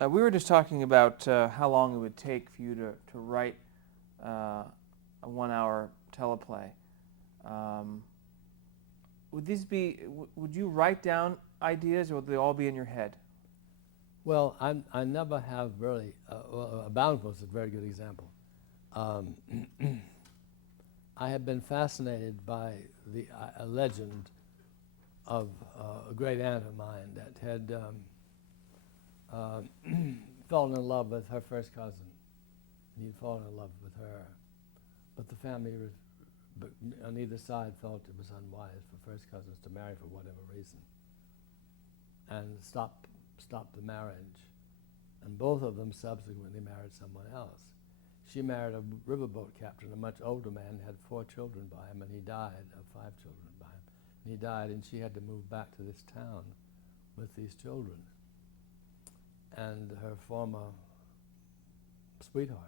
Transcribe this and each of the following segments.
We were just talking about how long it would take for you to write a 1 hour teleplay. Um, would these be? Would you write down ideas, or would they all be in your head? Well, I never have really. Bountiful is a very good example. Um, I have been fascinated by the a legend of a great aunt of mine that had fallen in love with her first cousin. He'd fallen in love with her, but the family on either side felt it was unwise for first cousins to marry for whatever reason, and stopped the marriage. And both of them subsequently married someone else. She married a riverboat captain, a much older man, had 4 children by him, and he died, 5 children by him. And he died, and she had to move back to this town with these children. And her former sweetheart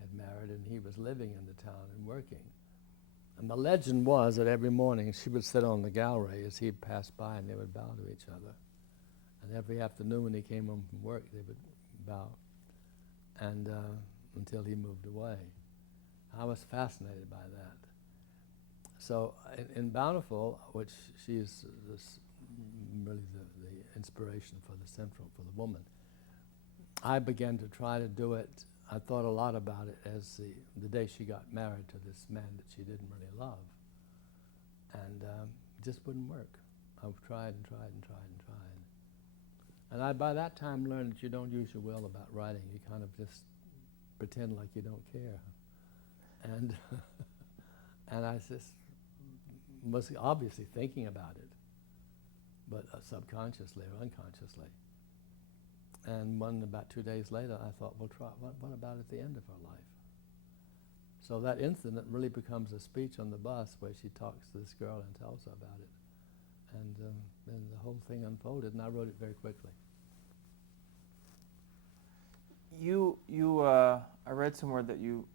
had married, and he was living in the town and working. And the legend was that every morning she would sit on the gallery as he passed by, and they would bow to each other. And every afternoon when he came home from work, they would bow, and until he moved away. I was fascinated by that. So in Bountiful, which she is really the inspiration for the woman, I began to try to do it. I thought a lot about it as the day she got married to this man that she didn't really love, and it just wouldn't work. I've tried and tried and tried and tried. And I, by that time, learned that you don't use your will about writing. You kind of just pretend like you don't care. And and I just was obviously thinking about it, but subconsciously or unconsciously. And about 2 days later, I thought, well, what about at the end of her life? So that incident really becomes a speech on the bus where she talks to this girl and tells her about it. And then the whole thing unfolded, and I wrote it very quickly. I read somewhere that you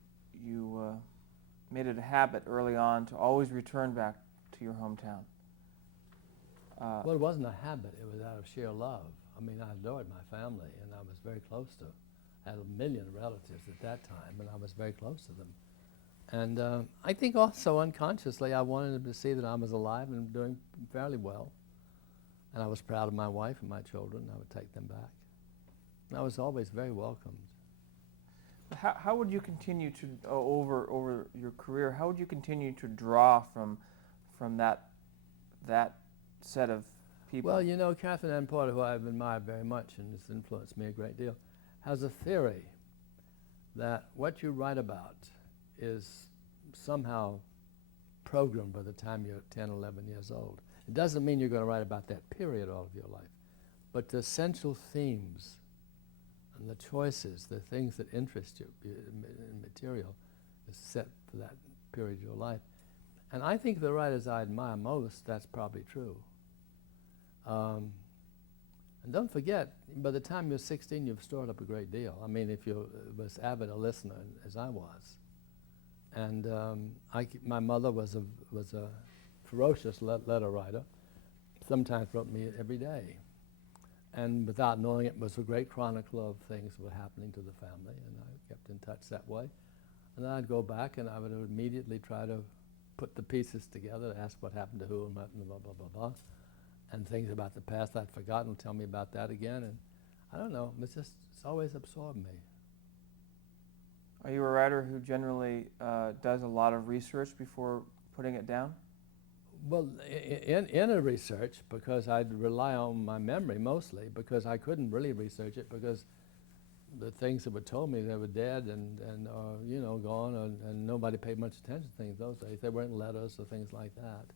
made it a habit early on to always return back to your hometown. Well, it wasn't a habit. It was out of sheer love. I mean, I adored my family, and I was very close to. I had 1 million relatives at that time, and I was very close to them. And I think also unconsciously, I wanted them to see that I was alive and doing fairly well. And I was proud of my wife and my children, and I would take them back. And I was always very welcomed. How would you continue to over your career? How would you continue to draw from that set of people? Well, you know, Catherine Ann Porter, who I've admired very much and has influenced me a great deal, has a theory that what you write about is somehow programmed by the time you're 10, 11 years old. It doesn't mean you're going to write about that period all of your life, but the essential themes and the choices, the things that interest you in material is set for that period of your life. And I think the writers I admire most, that's probably true. And don't forget, by the time you're 16, you've stored up a great deal. I mean, if you was avid a listener, as I was. And my mother was a ferocious letter writer, sometimes wrote me every day. And without knowing it, was a great chronicle of things that were happening to the family, and I kept in touch that way. And then I'd go back and I would immediately try to put the pieces together, ask what happened to who and what, and blah, blah, blah, blah. And things about the past I'd forgotten, tell me about that again. And I don't know, it's always absorbed me. Are you a writer who generally does a lot of research before putting it down? Well, in a research, because I'd rely on my memory mostly, because I couldn't really research it, because the things that were told me, they were dead and you know, gone, and nobody paid much attention to things those days. They weren't letters or things like that.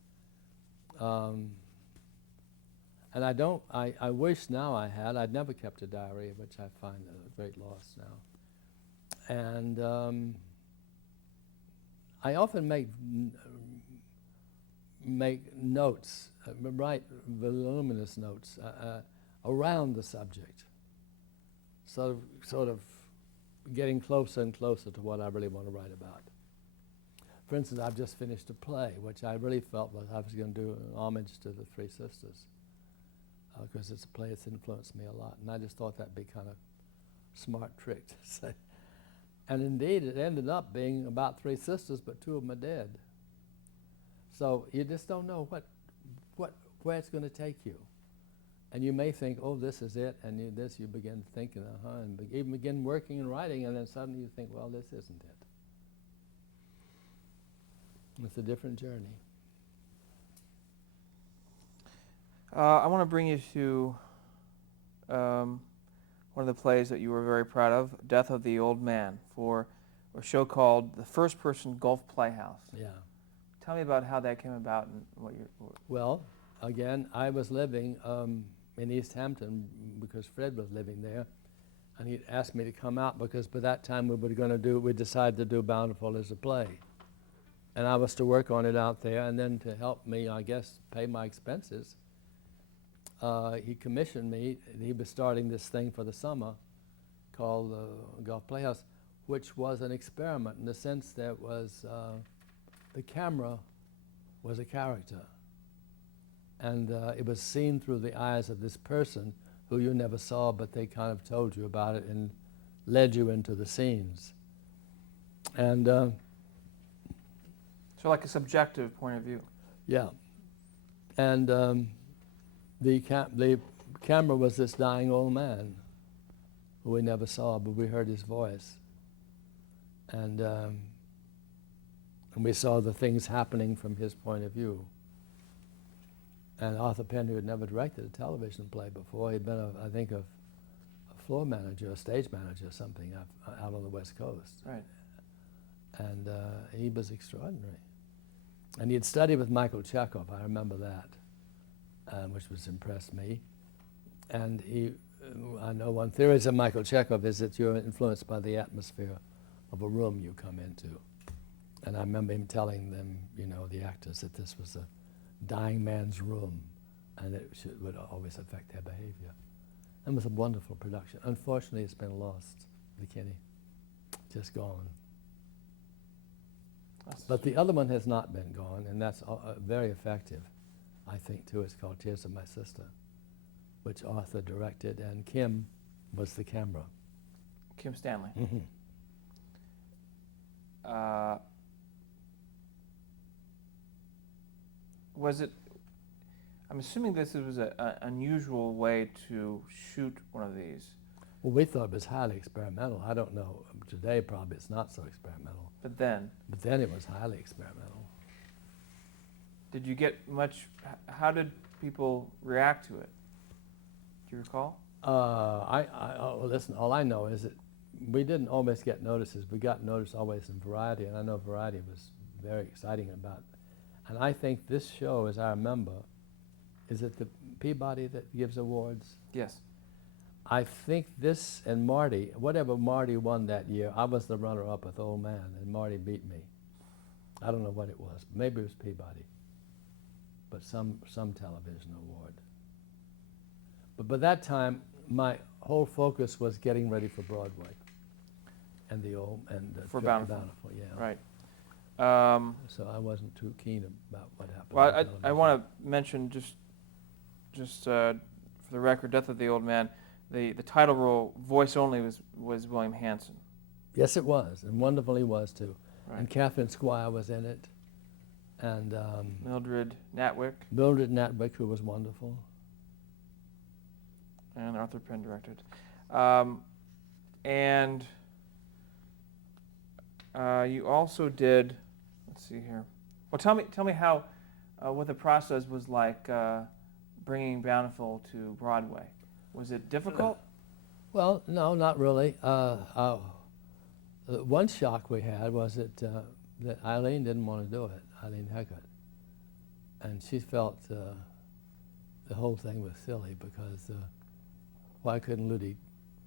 And I wish now I had. I'd never kept a diary, which I find a great loss now. And I often make notes, write voluminous notes around the subject, sort of getting closer and closer to what I really want to write about. For instance, I've just finished a play, which I really felt was I was going to do an homage to the Three Sisters. because it's a play that's influenced me a lot. And I just thought that'd be kind of smart trick to say. And indeed, it ended up being about 3 sisters, but 2 of them are dead. So you just don't know where it's going to take you. And you may think, oh, this is it, and you begin thinking, and even begin working and writing, and then suddenly you think, well, this isn't it. It's a different journey. I want to bring you to one of the plays that you were very proud of, Death of the Old Man, for a show called The First Person Golf Playhouse. Yeah. Tell me about how that came about and what you. Well, again, I was living in East Hampton because Fred was living there, and he asked me to come out because by that time we decided to do Bountiful as a play. And I was to work on it out there, and then to help me, I guess, pay my expenses, he commissioned me. He was starting this thing for the summer called the Golf Playhouse, which was an experiment in the sense that was the camera was a character. And it was seen through the eyes of this person who you never saw, but they kind of told you about it and led you into the scenes. And so like a subjective point of view. yeah. And the camera was this dying old man who we never saw, but we heard his voice. And we saw the things happening from his point of view. And Arthur Penn, who had never directed a television play before, he'd been, I think, a floor manager, a stage manager or something out on the West Coast. Right. And he was extraordinary. And he had studied with Michael Chekhov, I remember that, which was impressed me. And I know one theory of Michael Chekhov is that you're influenced by the atmosphere of a room you come into. And I remember him telling them, the actors, that this was a dying man's room, and it would always affect their behavior. And it was a wonderful production. Unfortunately, it's been lost, McKinney, just gone. But the other one has not been gone, and that's very effective, I think, too. It's called Tears of My Sister, which Arthur directed, and Kim was the camera. Kim Stanley. Mm-hmm. Was it, I'm assuming this was an unusual way to shoot one of these. Well, we thought it was highly experimental. I don't know. Today, probably it's not so experimental. But then it was highly experimental. Did you get much, how did people react to it? Do you recall? Listen, all I know is that we didn't always get notices. We got notice always in Variety, and I know Variety was very exciting about it. And I think this show, as I remember, is it the Peabody that gives awards? Yes. I think this and Marty, whatever Marty won that year, I was the runner-up with Old Man, and Marty beat me. I don't know what it was. Maybe it was Peabody, but some television award. But by that time, my whole focus was getting ready for Broadway, and for Bountiful. Yeah. Right. So I wasn't too keen about what happened. Well, I want to mention just for the record, Death of the Old Man. The title role, voice only, was William Hanson. Yes, it was, and wonderful he was too. Right. And Catherine Squire was in it, and Mildred Natwick. Mildred Natwick, who was wonderful. And Arthur Penn directed. And you also did, let's see here. Well, tell me how, what the process was like bringing Bountiful to Broadway. Was it difficult? Well, no, not really. One shock we had was that Eileen didn't want to do it, Eileen Heckert. And she felt the whole thing was silly because why couldn't Ludi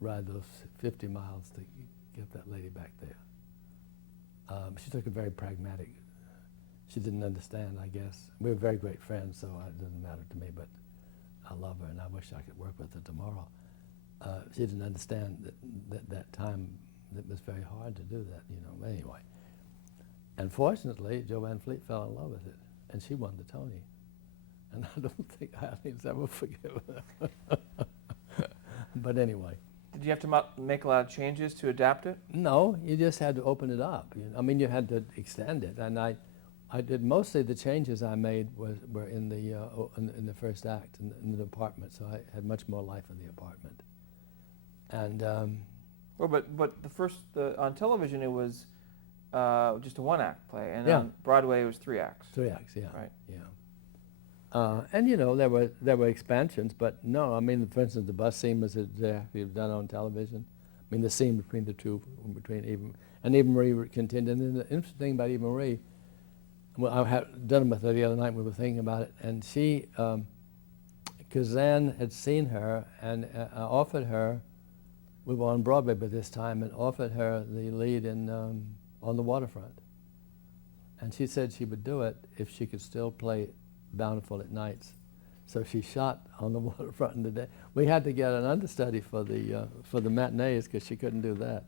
ride those 50 miles to get that lady back there? She took a very pragmatic, she didn't understand, I guess. We were very great friends, so it doesn't matter to me, but I love her and I wish I could work with her tomorrow. She didn't understand that time, it was very hard to do that, anyway. And fortunately, Jo Van Fleet fell in love with it, and she won the Tony. And I don't think Eileen's ever forgiven her. But anyway. Did you have to make a lot of changes to adapt it? No, you just had to open it up. I mean, you had to extend it. And I did mostly the changes I made were in the first act, in the apartment. So I had much more life in the apartment. And Well, but on television it was just a one-act play, and Yeah. on Broadway it was 3 acts. 3 acts, yeah. Right. Yeah. And there were expansions, but no, I mean, for instance, the bus scene was exactly done on television. I mean, the scene between the two, between Eva and Eva Marie continued. And then the interesting thing about Eva Marie, well, I had done it with her the other night. We were thinking about it, and she, Kazan had seen her and offered her. We were on Broadway by this time, and offered her the lead in On the Waterfront. And she said she would do it if she could still play Bountiful at nights. So she shot On the Waterfront in the day. We had to get an understudy for the matinees because she couldn't do that.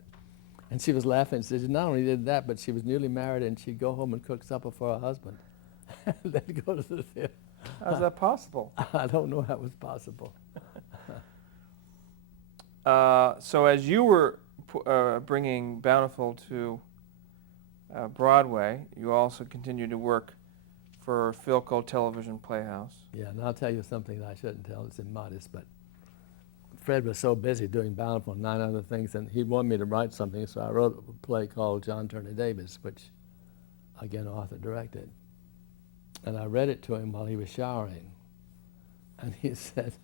And she was laughing. She said she not only did that, but she was newly married and she'd go home and cook supper for her husband. Then go to the theater. How's that possible? I don't know how it was possible. So as you were bringing Bountiful to Broadway, you also continued to work for Philco Television Playhouse. Yeah, and I'll tell you something that I shouldn't tell. It's immodest, but Fred was so busy doing Bountiful and 9 other things, and he wanted me to write something, so I wrote a play called John Turner Davis, which, again, Arthur directed. And I read it to him while he was showering, and he said,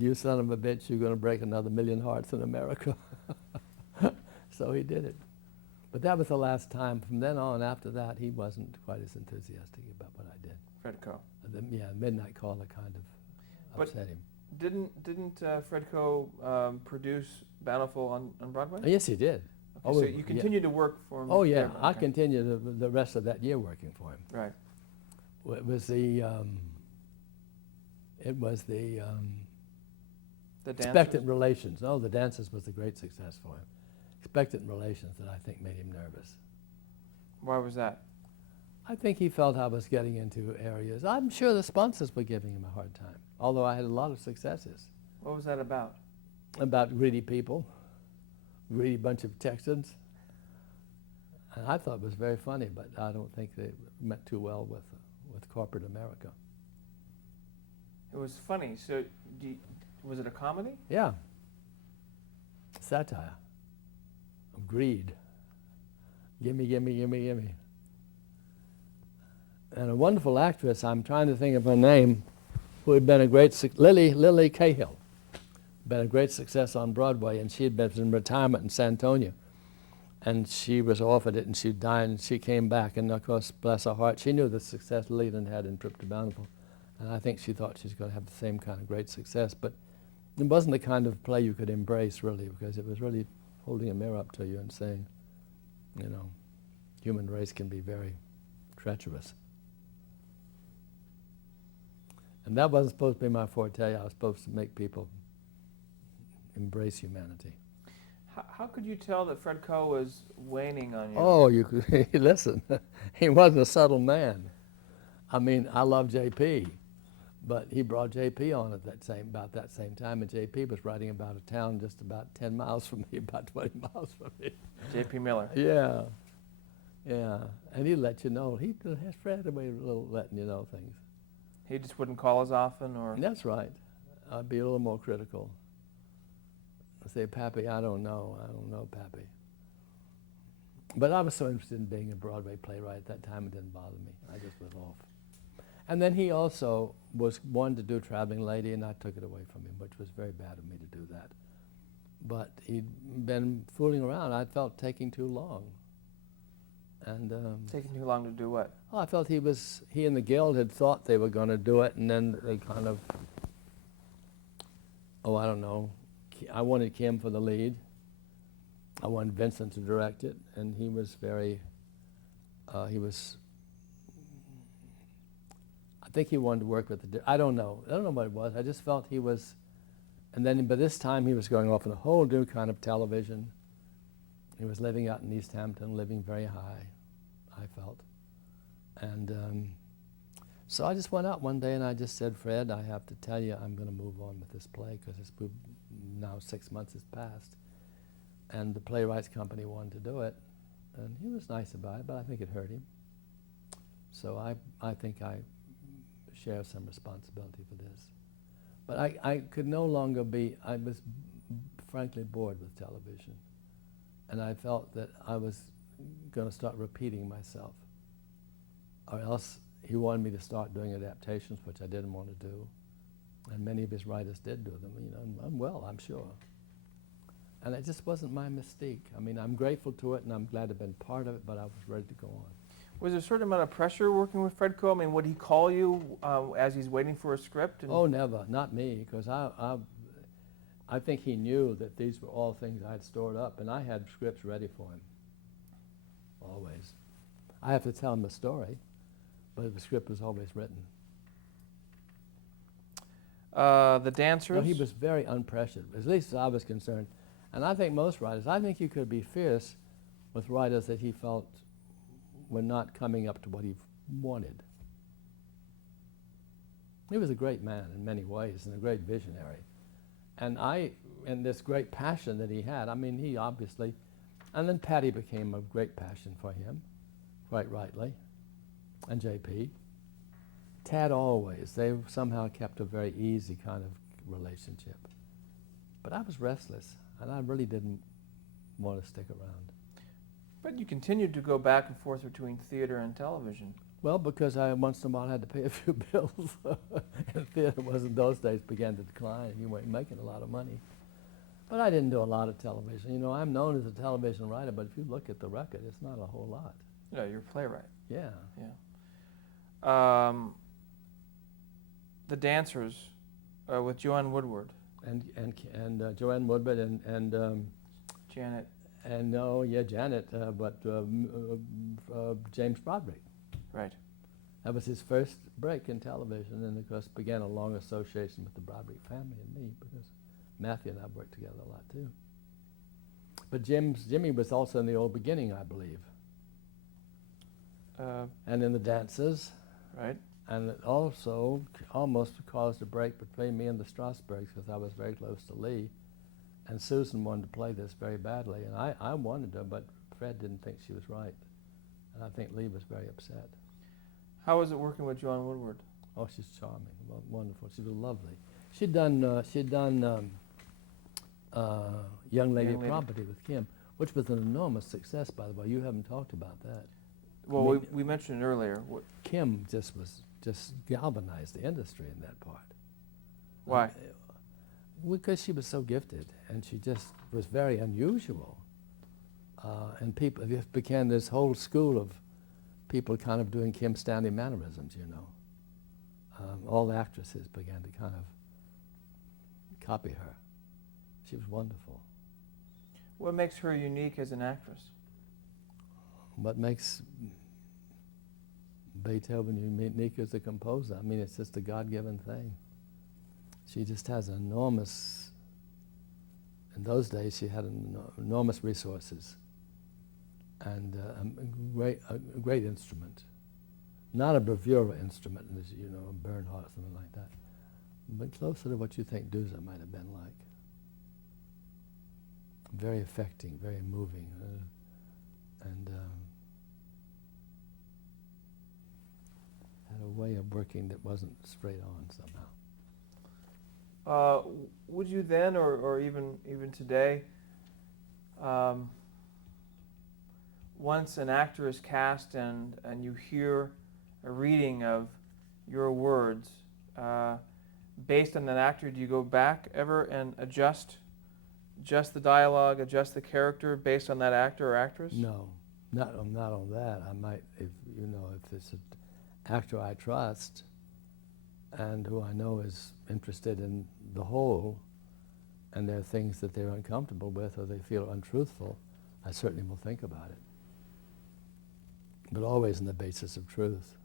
"You son of a bitch, you're going to break another 1,000,000 hearts in America." So he did it. But that was the last time. From then on, after that, he wasn't quite as enthusiastic about what I did. Fredco. Midnight Caller kind of upset him. Didn't Fredco produce Bountiful on Broadway? Oh, yes, he did. Okay, so you continued to work for him? Oh, yeah. there, okay. I continued the rest of that year working for him. Right. It was the Expectant Relations. Oh, the Dancers was a great success for him. Expectant Relations that I think made him nervous. Why was that? I think he felt I was getting into areas. I'm sure the sponsors were giving him a hard time, although I had a lot of successes. What was that about? About greedy people, greedy bunch of Texans. And I thought it was very funny, but I don't think they met too well with corporate America. It was funny. So was it a comedy? Yeah. Satire. Of greed. Gimme, gimme, gimme, gimme. And a wonderful actress, I'm trying to think of her name, who had been a great, Lily Cahill, been a great success on Broadway, and she had been in retirement in San Antonio. And she was offered it, and she died, and she came back, and of course, bless her heart, she knew the success Leland had in Trip to Bountiful, and I think she thought she was going to have the same kind of great success, but it wasn't the kind of play you could embrace, really, because it was really holding a mirror up to you and saying, you know, human race can be very treacherous. And that wasn't supposed to be my forte. I was supposed to make people embrace humanity. How could you tell that Fredco was waning on you? Oh, you could listen. He wasn't a subtle man. I mean, I love J.P., but he brought J.P. on at about that same time, and J.P. was writing about a town just about 10 miles from me, about 20 miles from me. J.P. Miller. Yeah, yeah, and he'd let you know. He has Fred away a little letting you know things. He just wouldn't call as often, or? That's right. I'd be a little more critical. I'd say, Pappy, I don't know, Pappy. But I was so interested in being a Broadway playwright at that time, it didn't bother me. I just was off. And then he also wanted to do Traveling Lady, and I took it away from him, which was very bad of me to do that. But he'd been fooling around. I felt taking too long. And taking too long to do what? well, I felt he and the Guild had thought they were going to do it, and then they kind of, I don't know. I wanted Kim for the lead. I wanted Vincent to direct it, and he was very, I think he wanted to work with I don't know what it was. I just felt he was, and then by this time he was going off in a whole new kind of television. He was living out in East Hampton, living very high, I felt. And So I just went out one day and I just said, Fred, I have to tell you I'm going to move on with this play because now 6 months has passed. And the playwrights company wanted to do it. And he was nice about it, but I think it hurt him. So I think I share some responsibility for this. But I could no longer I was frankly bored with television. And I felt that I was going to start repeating myself. Or else he wanted me to start doing adaptations, which I didn't want to do. And many of his writers did do them, you know, I'm sure. And it just wasn't my mystique. I mean, I'm grateful to it and I'm glad to have been part of it, but I was ready to go on. Was there a certain amount of pressure working with Fred Coe? I mean, would he call you as he's waiting for a script? Oh, never, not me, because I think he knew that these were all things I had stored up, and I had scripts ready for him, always. I have to tell him the story, but the script was always written. The Dancers? No, he was very unpressured, at least as I was concerned. And I think most writers, I think you could be fierce with writers that he felt were not coming up to what he wanted. He was a great man in many ways and a great visionary. And this great passion that he had, I mean, he obviously, and then Patty became a great passion for him, quite rightly, and JP. Tad always, they somehow kept a very easy kind of relationship. But I was restless, and I really didn't want to stick around. But you continued to go back and forth between theater and television. Well, because I once in a while had to pay a few bills. And theater wasn't those days, began to decline, and you weren't making a lot of money. But I didn't do a lot of television. You know, I'm known as a television writer, but if you look at the record, it's not a whole lot. Yeah, you're a playwright. Yeah. Yeah. The Dancers with Joanne Woodward. And Joanne Woodward and Janet. And Janet, but James Broderick. Right. That was his first break in television, and of course began a long association with the Broderick family and me, because Matthew and I worked together a lot too. But Jimmy was also in the old beginning, I believe. And in the Dances. Right. And it also almost caused a break between me and the Strasbergs, because I was very close to Lee. And Susan wanted to play this very badly, and I wanted to, but Fred didn't think she was right. And I think Lee was very upset. How was it working with Joanne Woodward? Oh, she's charming, wonderful. She was lovely. She'd done Young Lady Property with Kim, which was an enormous success, by the way. You haven't talked about that. Well, I mean, we mentioned it earlier. Kim just galvanized the industry in that part. Why? Because she was so gifted, and she just was very unusual. And people, it began this whole school of people kind of doing Kim Stanley mannerisms, you know. All the actresses began to kind of copy her. She was wonderful. What makes her unique as an actress? What makes Beethoven unique as a composer? I mean, it's just a God-given thing. She just has enormous, in those days she had enormous resources and a great instrument. Not a bravura instrument, as you know, a Bernhardt or something like that, but closer to what you think Dusa might have been like. Very affecting, very moving, and had a way of working that wasn't straight on somehow. Would you then, or even today, once an actor is cast and you hear a reading of your words, based on that actor, do you go back ever and adjust the dialogue, adjust the character based on that actor or actress? No, not on that. I might, if it's an actor I trust and who I know is interested in the whole, and there are things that they're uncomfortable with or they feel untruthful, I certainly will think about it. But always on the basis of truth.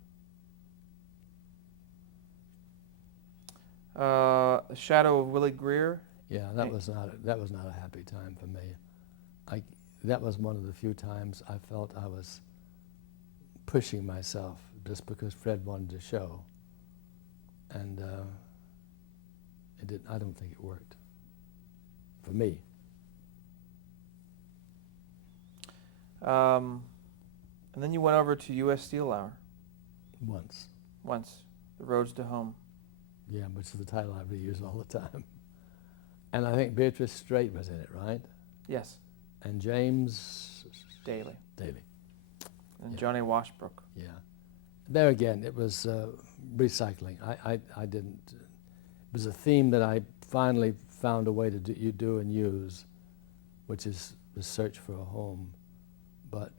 Shadow of Willie Greer. Yeah, that was not a happy time for me. That was one of the few times I felt I was pushing myself just because Fred wanted to show. and it didn't. I don't think it worked for me. And then you went over to U.S. Steel Hour Once. The Roads to Home. Yeah, which is the title I reuse all the time. And I think Beatrice Straight was in it, right? Yes. And James Daly. Daly. And Yeah. Johnny Washbrook. Yeah. There again, it was recycling. I didn't. It was a theme that I finally found a way to do and use, which is the search for a home. But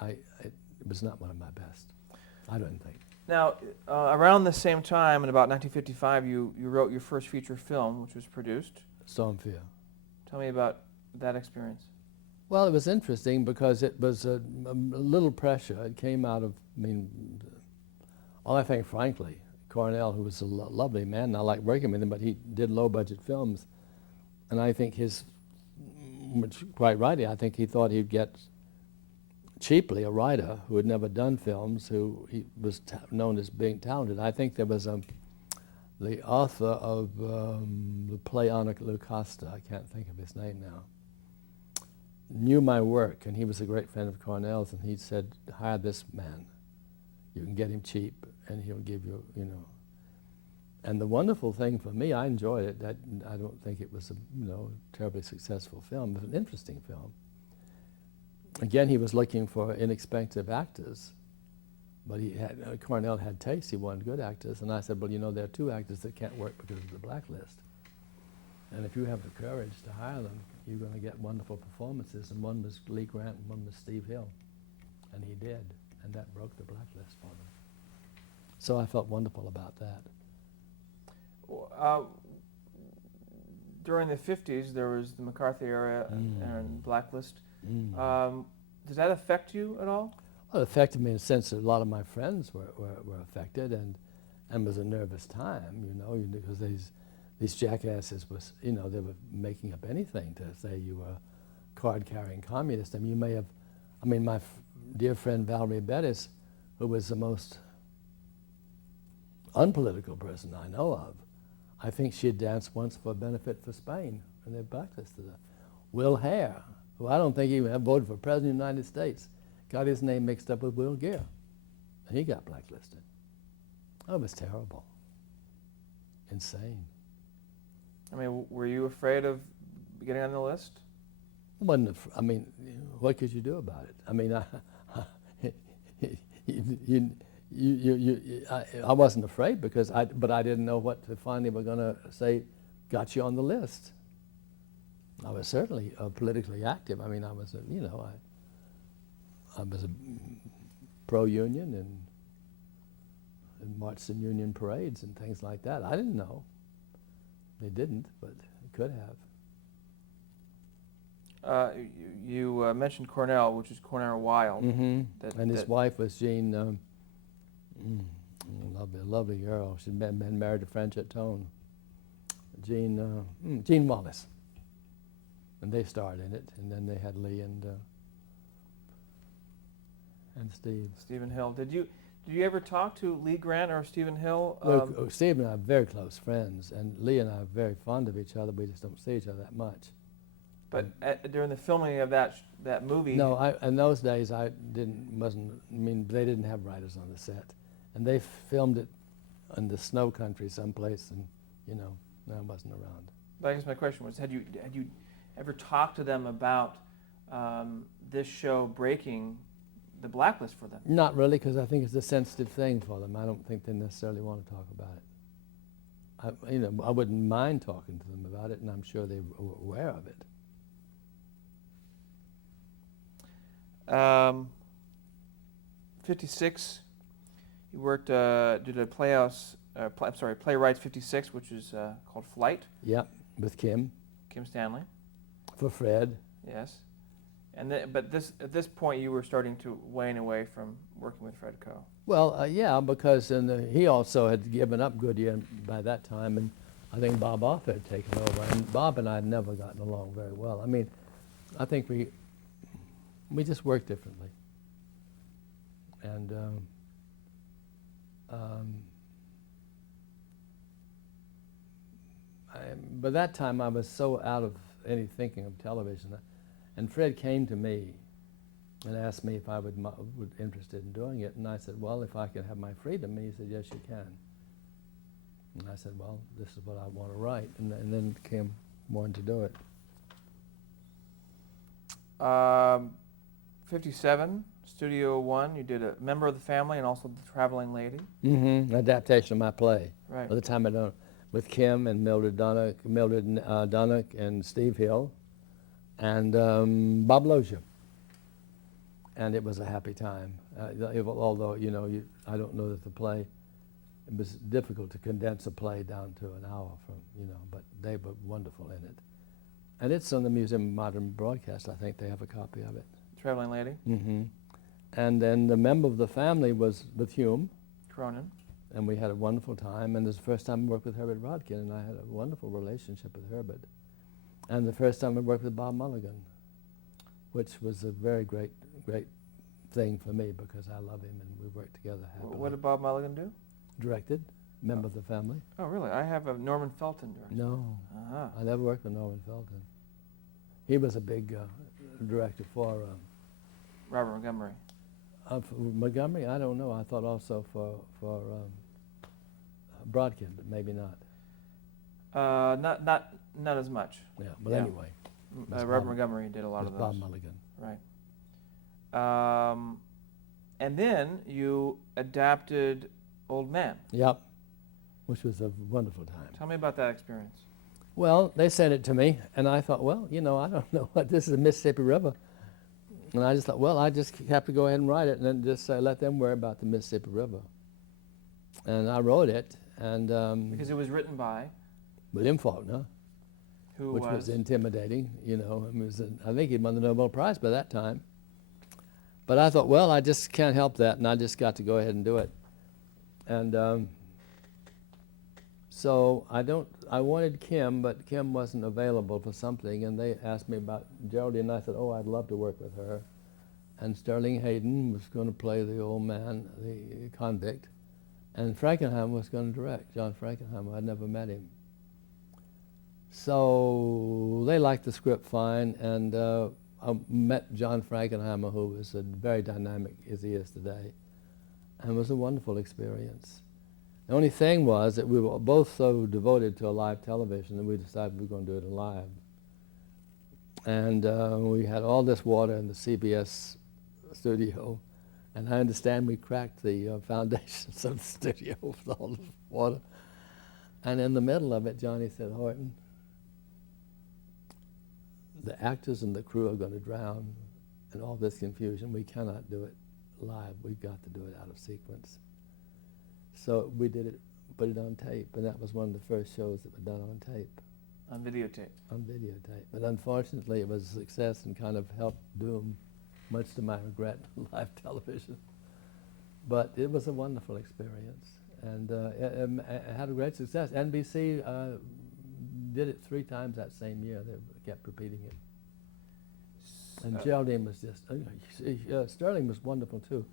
it was not one of my best. I don't think. Now, around the same time, in about 1955, you wrote your first feature film, which was produced. Storm Fear. Tell me about that experience. Well, it was interesting because it was a little pressure. It came out of, well, I think, frankly, Cornell, who was a lovely man, and I liked working with him, but he did low-budget films. And I think which quite rightly, I think he thought he'd get cheaply a writer who had never done films, who he was known as being talented. I think there was the author of the play Anna Lucasta, I can't think of his name now, knew my work, and he was a great friend of Cornell's, and he said, hire this man. You can get him cheap, and he'll give you, And the wonderful thing for me, I enjoyed it. I don't think it was a terribly successful film, but an interesting film. Again, he was looking for inexpensive actors, but Cornell had taste. He wanted good actors, and I said, well, there are two actors that can't work because of the blacklist. And if you have the courage to hire them, you're going to get wonderful performances. And one was Lee Grant and one was Steve Hill. And he did, and that broke the blacklist for them. So I felt wonderful about that. During the 50s, there was the McCarthy era and blacklist. Does that affect you at all? Well, it affected me in the sense that a lot of my friends were affected, and it was a nervous time, because these jackasses was, they were making up anything to say you were a card-carrying communist. You may have, my dear friend Valerie Bettis, who was the most unpolitical person I know of, I think she had danced once for a benefit for Spain, and they blacklisted her. Will Hare, who I don't think even voted for President of the United States, got his name mixed up with Will Geer, and he got blacklisted. Oh, it was terrible. Insane. Were you afraid of getting on the list? What could you do about it? I wasn't afraid but I didn't know what to finally were going to say got you on the list. I was certainly politically active. I was a pro-union and marched in union parades and things like that. I didn't know. They didn't, but it could have. You mentioned Cornell, which is Cornell Wilde. Mm-hmm. And his wife was Jean, lovely girl. She'd been married to Franchette Tone. Jean Wallace. And they starred in it, and then they had Lee and Steve. Stephen Hill. Did you ever talk to Lee Grant or Stephen Hill? Steve and I are very close friends, and Lee and I are very fond of each other. We just don't see each other that much. But during the filming of that movie, no, in those days they didn't have writers on the set, and they filmed it in the snow country someplace, and I wasn't around. But I guess my question was, had you ever talked to them about this show breaking the blacklist for them? Not really, because I think it's a sensitive thing for them. I don't think they necessarily want to talk about it. I wouldn't mind talking to them about it, and I'm sure they were aware of it. 56, you worked, did a Playwrights 56, which is called Flight. Yeah, with Kim Stanley. For Fred. Yes. But at this point, you were starting to wane away from working with Fred Coe. Well, yeah, because he also had given up Goodyear by that time, and I think Bob Arthur had taken over, and Bob and I had never gotten along very well. I think we just worked differently. And by that time I was so out of any thinking of television, and Fred came to me and asked me if I would interested in doing it, and I said, well, if I could have my freedom, and he said, yes, you can. And I said, well, this is what I want to write, and then Kim wanted to do it. 57, Studio One, you did A Member of the Family and also The Traveling Lady. Mm-hmm. Adaptation of my play. Right. By the time I done it with Kim and Mildred Dunnock and Steve Hill and Bob Lozier. And it was a happy time. Although, you know, I don't know that the play, it was difficult to condense a play down to an hour from, you know, but they were wonderful in it. And it's on the Museum of Modern Broadcast. I think they have a copy of it. Traveling Lady. Mm-hmm. And then The Member of the Family was with Hume. Cronin. And we had a wonderful time. And it was the first time I worked with Herbert Rodkin, and I had a wonderful relationship with Herbert. And the first time I worked with Bob Mulligan, which was a very great thing for me because I love him and we worked together happily. What did Bob Mulligan do? Directed, Member of the Family. Oh, really? I have a Norman Felton director. No, Uh-huh. I never worked with Norman Felton. He was a big director for Robert Montgomery. Montgomery. I don't know. I thought also for Brodkin, but maybe not. Not as much. Yeah, but Yeah. anyway. Robert Montgomery did a lot of those. Bob Mulligan. Right. And then you adapted Old Man. Yep, which was a wonderful time. Tell me about that experience. Well, they sent it to me, and I thought, well, you know, I don't know what this is, the Mississippi River. And I just thought, well, I just have to go ahead and write it and then just let them worry about the Mississippi River. And I wrote it, and Because it was written by William Faulkner, who which was intimidating, you know. I think he'd won the Nobel Prize by that time. But I thought, well, I just can't help that, and I just got to go ahead and do it. And so I wanted Kim, but Kim wasn't available for something, and they asked me about Geraldine, and I said, oh, I'd love to work with her. And Sterling Hayden was going to play the old man, the convict, and Frankenheimer was going to direct, John Frankenheimer. I'd never met him. So they liked the script fine, and I met John Frankenheimer, who was very dynamic as he is today, and it was a wonderful experience. The only thing was that we were both so devoted to a live television that we decided we were going to do it live. And we had all this water in the CBS studio, and I understand we cracked the foundations of the studio with all this water. And in the middle of it, Johnny said, Horton, the actors and the crew are going to drown in all this confusion. We cannot do it live. We've got to do it out of sequence. So we did it, put it on tape, and that was one of the first shows that were done on tape. On videotape. On videotape. But unfortunately, it was a success and kind of helped doom, much to my regret, live television. But it was a wonderful experience, and it had a great success. NBC did it 3 times that same year. They kept repeating it. And Geraldine was just, Sterling was wonderful too.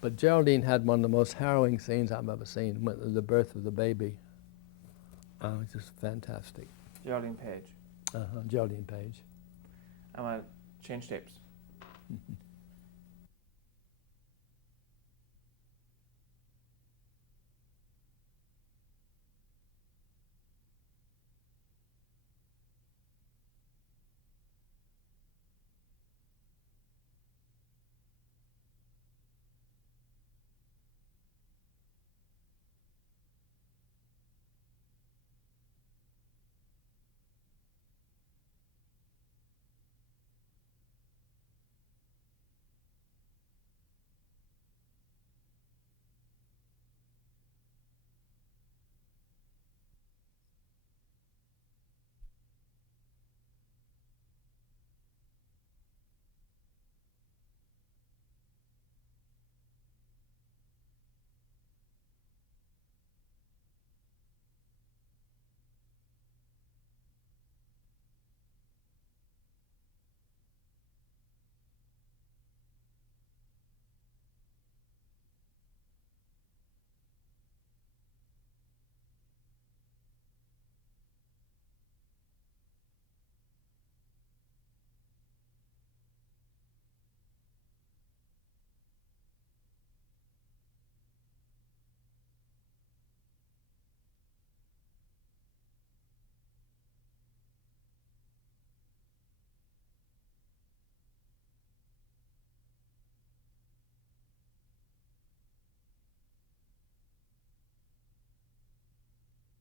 But Geraldine had one of the most harrowing scenes I've ever seen, the birth of the baby. Oh, it's just fantastic. Geraldine Page. Geraldine Page. I'm going to change tapes.